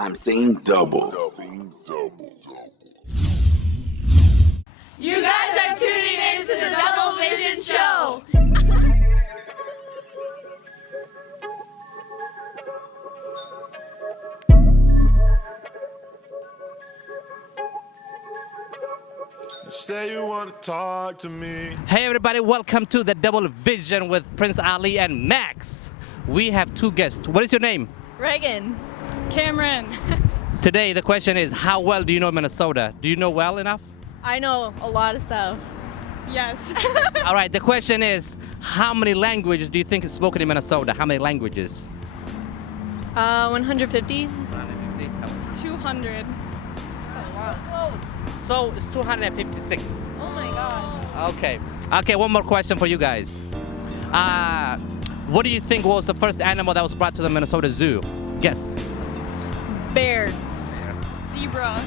I'm saying double. You guys are tuning in to the Double Vision Show. You say you want to talk to me. Hey everybody, welcome to the Double Vision with Prince Ali and Max. We have two guests. What is your name? Reagan. Cameron. Today the question is, how well do you know Minnesota? Do you know well enough? I know a lot of stuff. Yes. All right, the question is, how many languages do you think is spoken in Minnesota? How many languages? 150. 200. So it's 256. Oh my god. Okay, one more question for you guys. What do you think was the first animal that was brought to the Minnesota Zoo? Guess. Bear. Zebra.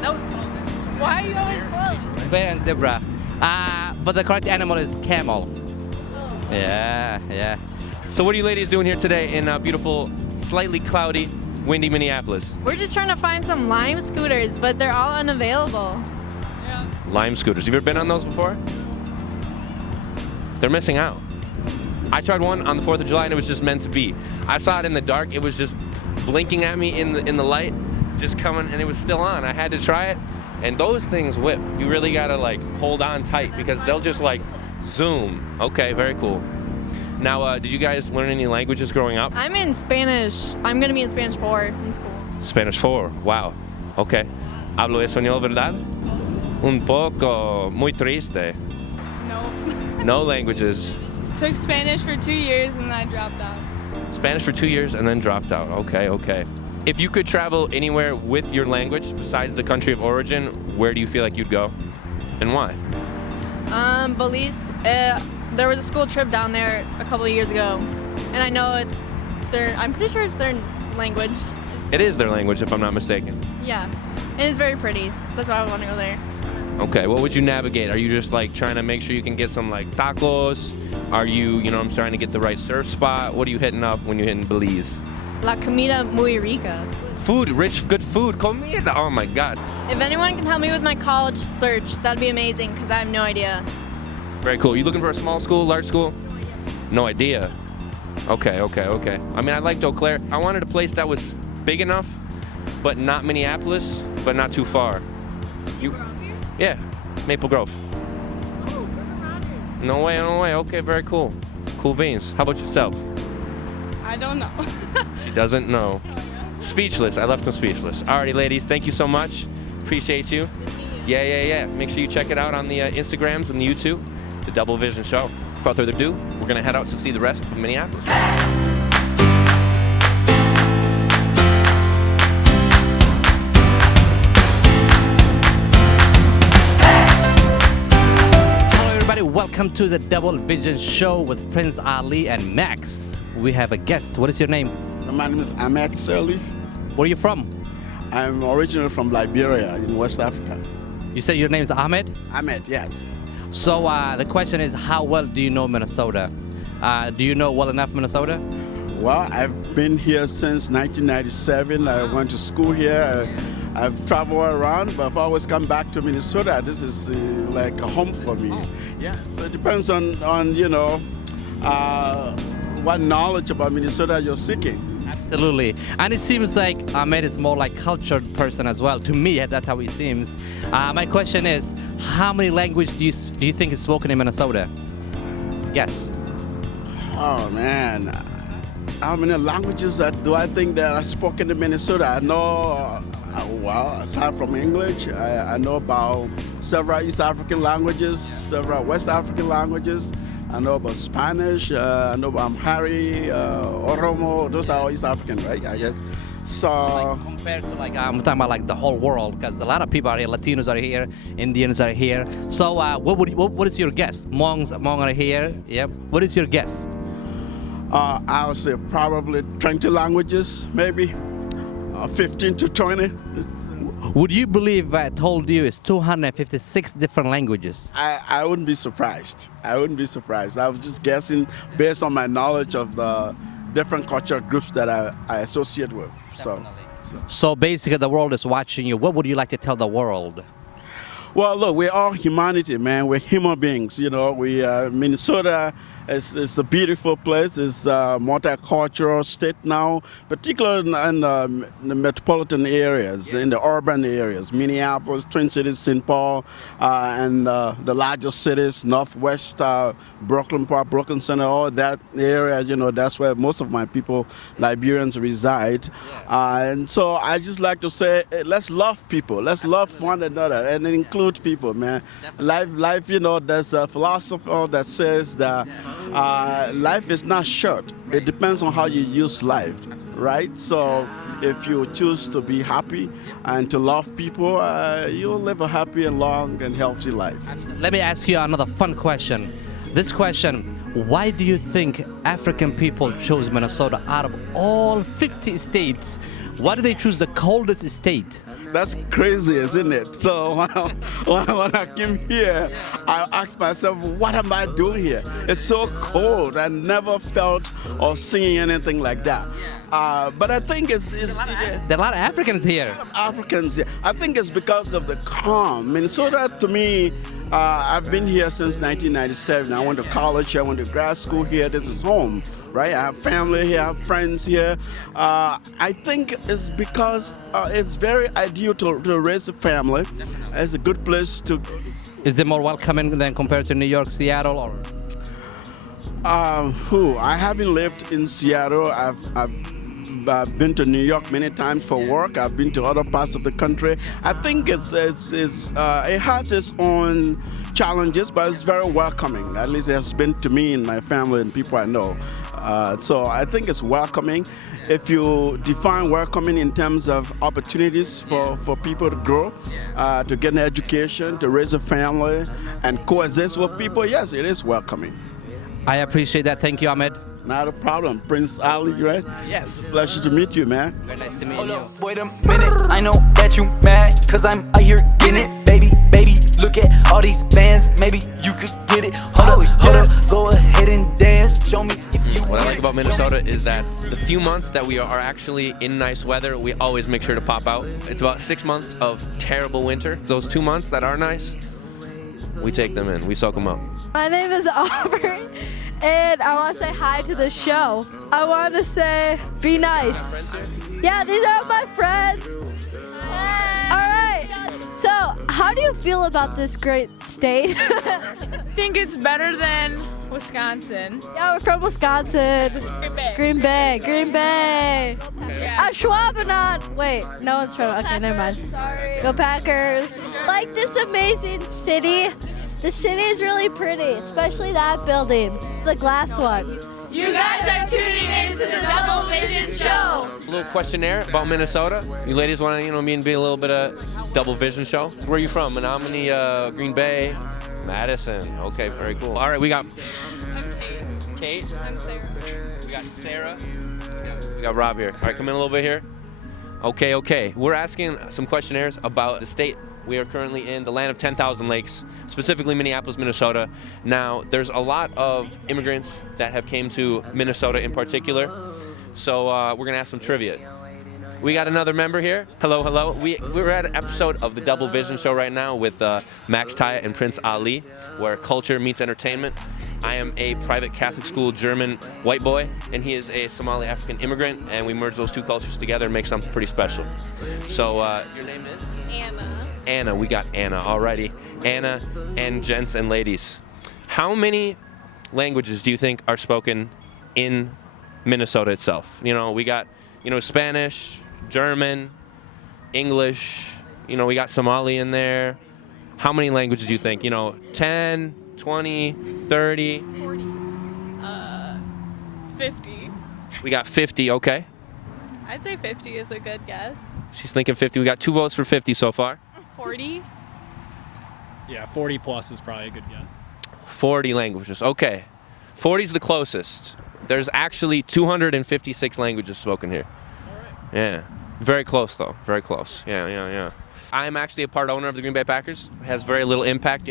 That was close. Why are you always close? Bear and zebra. But the correct animal is camel. Oh. Yeah. So what are you ladies doing here today in beautiful, slightly cloudy, windy Minneapolis? We're just trying to find some Lime scooters, but they're all unavailable. Yeah. Lime scooters. Have you ever been on those before? They're missing out. I tried one on the 4th of July and it was just meant to be. I saw it in the dark. It was just blinking at me in the light, just coming, and it was still on. I had to try it, and those things whip. You really gotta like hold on tight because they'll just like zoom. Okay, very cool. Now, did you guys learn any languages growing up? I'm in Spanish. I'm gonna be in Spanish 4 in school. Spanish 4. Wow. Okay. Hablo español, ¿verdad? Un poco. Muy triste. No. No languages. Took Spanish for 2 years and then I dropped out. Spanish for 2 years and then dropped out. Okay. If you could travel anywhere with your language besides the country of origin, where do you feel like you'd go? And why? Belize. There was a school trip down there a couple of years ago, and I know it's their. I'm pretty sure it's their language. It is their language, if I'm not mistaken. Yeah, and it's very pretty. That's why I want to go there. Okay, what would you navigate? Are you just like trying to make sure you can get some like tacos? Are you, I'm trying to get the right surf spot? What are you hitting up when you're hitting Belize? La comida muy rica. Food, rich, good food. Comida. Oh my God. If anyone can help me with my college search, that'd be amazing because I have no idea. Very cool. You looking for a small school, large school? No idea. Okay. I mean, I liked Eau Claire. I wanted a place that was big enough, but not Minneapolis, but not too far. You? Yeah, Maple Grove. Oh, No way. Okay, very cool. Cool beans. How about yourself? I don't know. She doesn't know. Speechless. I left him speechless. Alrighty, ladies. Thank you so much. Appreciate you. Yeah. Make sure you check it out on the Instagrams and the YouTube. The Double Vision Show. Without further ado, we're going to head out to see the rest of Minneapolis. Hello everybody, welcome to the Double Vision Show with Prince Ali and Max. We have a guest. What is your name? My name is Ahmed. Where are you from? I'm originally from Liberia in West Africa. You said your name is Ahmed? Ahmed, yes. So the question is, how well do you know Minnesota? Do you know well enough Minnesota? Well, I've been here since 1997. I went to school here. I've traveled around, but I've always come back to Minnesota. This is like a home for me. Yeah. So it depends on what knowledge about Minnesota you're seeking. Absolutely. And it seems like Ahmed is more like cultured person as well. To me, that's how he seems. My question is, how many languages do you think is spoken in Minnesota? Guess. Oh man, how many languages do I think that are spoken in Minnesota? I know, aside from English, I know about several East African languages, several West African languages. I know about Spanish, I know about Amharic, Oromo. Those are all East African, right? I guess. So like compared to I'm talking about like the whole world, because a lot of people are here. Latinos are here, Indians are here. So what is your guess? Hmong are here. Yep. What is your guess? I would say probably 20 languages, maybe 15 to 20. Would you believe I told you it's 256 different languages? I wouldn't be surprised. I was just guessing based on my knowledge of the different cultural groups that I associate with. Definitely. So basically, the world is watching you. What would you like to tell the world? Well, look, we're all humanity, man. We're human beings, you know. Minnesota is a beautiful place. It's a multicultural state now, particularly in the metropolitan areas, in the urban areas, Minneapolis, Twin Cities, St. Paul, and the largest cities, Northwest, Brooklyn Park, Brooklyn Center, all that area, you know, that's where most of my people, Liberians, reside. And so I just like to say, let's love people. Let's love one another and include people, man. Life, you know, there's a philosopher that says that life is not short. It depends on how you use life, right? So if you choose to be happy and to love people, you'll live a happy and long and healthy life. Let me ask you another fun question. This question, why do you think African people chose Minnesota out of all 50 states? Why do they choose the coldest state? That's crazy, isn't it? So when I came here, I asked myself, what am I doing here? It's so cold. I never felt or seen anything like that. But I think it's there are a lot of Africans here. Africans here. I think it's because of the calm. Minnesota, to me, I've been here since 1997. I went to college, I went to grad school here. This is home, right? I have family here, I have friends here. I think it's because it's very ideal to raise a family. It's a good place to. Is it more welcoming than compared to New York, Seattle, or? I haven't lived in Seattle. I've been to New York many times for work. I've been to other parts of the country. I think it has its own challenges, but it's very welcoming. At least it has been to me and my family and people I know. So I think it's welcoming. If you define welcoming in terms of opportunities for people to grow, to get an education, to raise a family, and coexist with people, yes, it is welcoming. I appreciate that. Thank you, Ahmed. Not a problem. Prince Ali, right? Yes. Pleasure to meet you, man. Very nice to meet Hold you. up, wait a minute. I know that you mad, cause I'm out here getting it. Baby, look at all these bands. Maybe you could get it. Hold up, go ahead and dance. Show me if you What I like about Minnesota is that the few months that we are actually in nice weather, we always make sure to pop out. It's about 6 months of terrible winter. Those 2 months that are nice, we take them in. We soak them up. My name is Aubrey, and I want to say hi to the show. I want to say, be nice. Yeah, these are my friends. All right. So, how do you feel about this great state? I think it's better than Wisconsin. Yeah, we're from Wisconsin. Green Bay. Yeah. Schwabenot. Wait, no one's from. Okay, never mind. Sorry. Go Packers. Like this amazing city. The city is really pretty, especially that building, the glass one. You guys are tuning in to the Double Vision Show. A little questionnaire about Minnesota. You ladies want to, me and be a little bit of Double Vision Show. Where are you from? Menominee, Green Bay, Madison. Okay, very cool. All right, we got Kate. I'm Sarah. We got Sarah. We got Rob here. All right, come in a little bit here. Okay. We're asking some questionnaires about the state. We are currently in the land of 10,000 lakes, specifically Minneapolis, Minnesota. Now, there's a lot of immigrants that have came to Minnesota in particular, so we're going to ask some trivia. We got another member here. Hello. We're at an episode of the Double Vision Show right now with Max Tahija and Prince Ali, where culture meets entertainment. I am a private Catholic school German white boy, and he is a Somali African immigrant, and we merge those two cultures together and make something pretty special. So, your name is? Anna, we got Anna, alrighty. Anna and gents and ladies, how many languages do you think are spoken in Minnesota itself? We got, Spanish, German, English, we got Somali in there. How many languages do you think? 10, 20, 30? 50. We got 50, okay. I'd say 50 is a good guess. She's thinking 50. We got 2 votes for 50 so far. 40? Yeah, 40 plus is probably a good guess. 40 languages, okay. 40 is the closest. There's actually 256 languages spoken here. All right. Yeah, very close though, very close. Yeah. I'm actually a part owner of the Green Bay Packers. It has very little impact,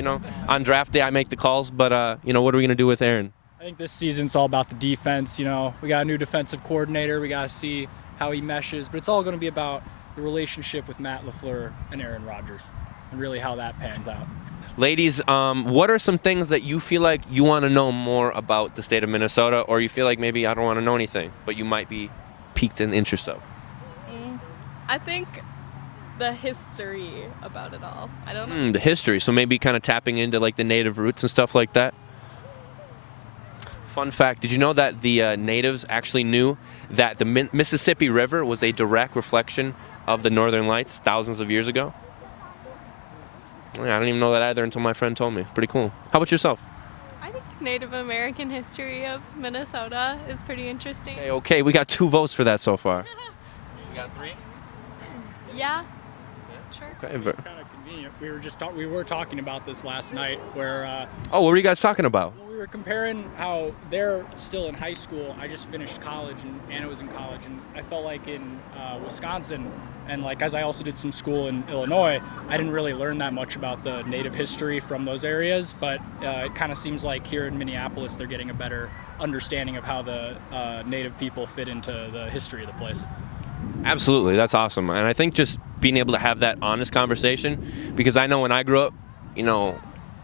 On draft day I make the calls, but what are we gonna do with Aaron? I think this season's all about the defense. We got a new defensive coordinator. We got to see how he meshes, but it's all going to be about the relationship with Matt LaFleur and Aaron Rodgers, and really how that pans out. Ladies, what are some things that you feel like you want to know more about the state of Minnesota, or you feel like maybe I don't want to know anything, but you might be piqued in interest of? I think the history about it all. I don't know. The history, so maybe kind of tapping into like the native roots and stuff like that. Fun fact, did you know that the natives actually knew that the Mississippi River was a direct reflection of the Northern Lights thousands of years ago? Yeah, I didn't even know that either until my friend told me. Pretty cool. How about yourself? I think Native American history of Minnesota is pretty interesting. Okay, we got 2 votes for that so far. You got 3? Yeah. Sure. Okay. It's kind of convenient. We were talking about this last night, where Oh, what were you guys talking about? we were comparing how they're still in high school. I just finished college, and Anna was in college, and I felt like in Wisconsin, and like as I also did some school in Illinois, I didn't really learn that much about the native history from those areas, but it kind of seems like here in Minneapolis they're getting a better understanding of how the native people fit into the history of the place. Absolutely, that's awesome. And I think just being able to have that honest conversation, because I know when I grew up,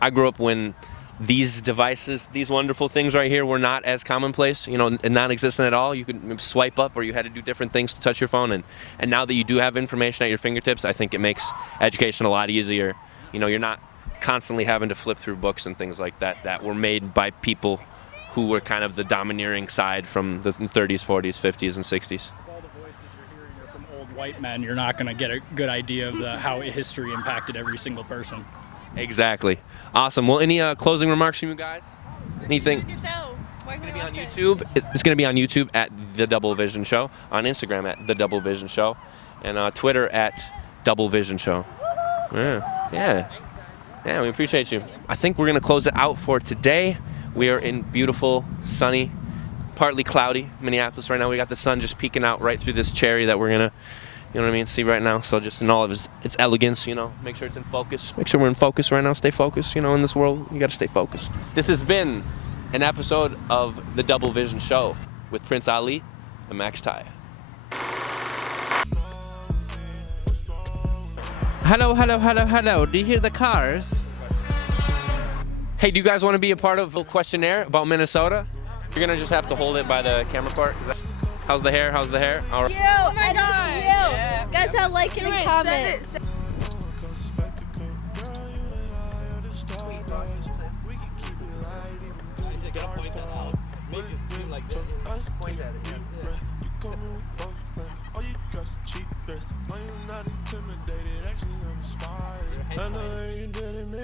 I grew up when these devices, these wonderful things right here were not as commonplace, and non-existent at all. You could swipe up, or you had to do different things to touch your phone. And now that you do have information at your fingertips, I think it makes education a lot easier. You're not constantly having to flip through books and things like that that were made by people who were kind of the domineering side from the 30s, 40s, 50s, and 60s. All the voices you're hearing are from old white men. You're not going to get a good idea of how history impacted every single person. Exactly. Awesome. Well, any closing remarks from you guys? Anything? Your show. Where can we On watch it? YouTube. It's going to be on YouTube at The Double Vision Show, on Instagram at The Double Vision Show, and Twitter at Double Vision Show. Yeah, we appreciate you. I think we're going to close it out for today. We are in beautiful, sunny, partly cloudy Minneapolis right now. We got the sun just peeking out right through this cherry that we're going to, see right now. So just in all of its elegance, make sure it's in focus. Make sure we're in focus right now. Stay focused, in this world. You got to stay focused. This has been an episode of The Double Vision Show with Prince Ali and Max Tahija. Hello. Do you hear the cars? Hey, do you guys want to be a part of a questionnaire about Minnesota? You're going to just have to hold it by the camera part. How's the hair? All right. Oh my God. You. Guys, how like and comment. I know you did it.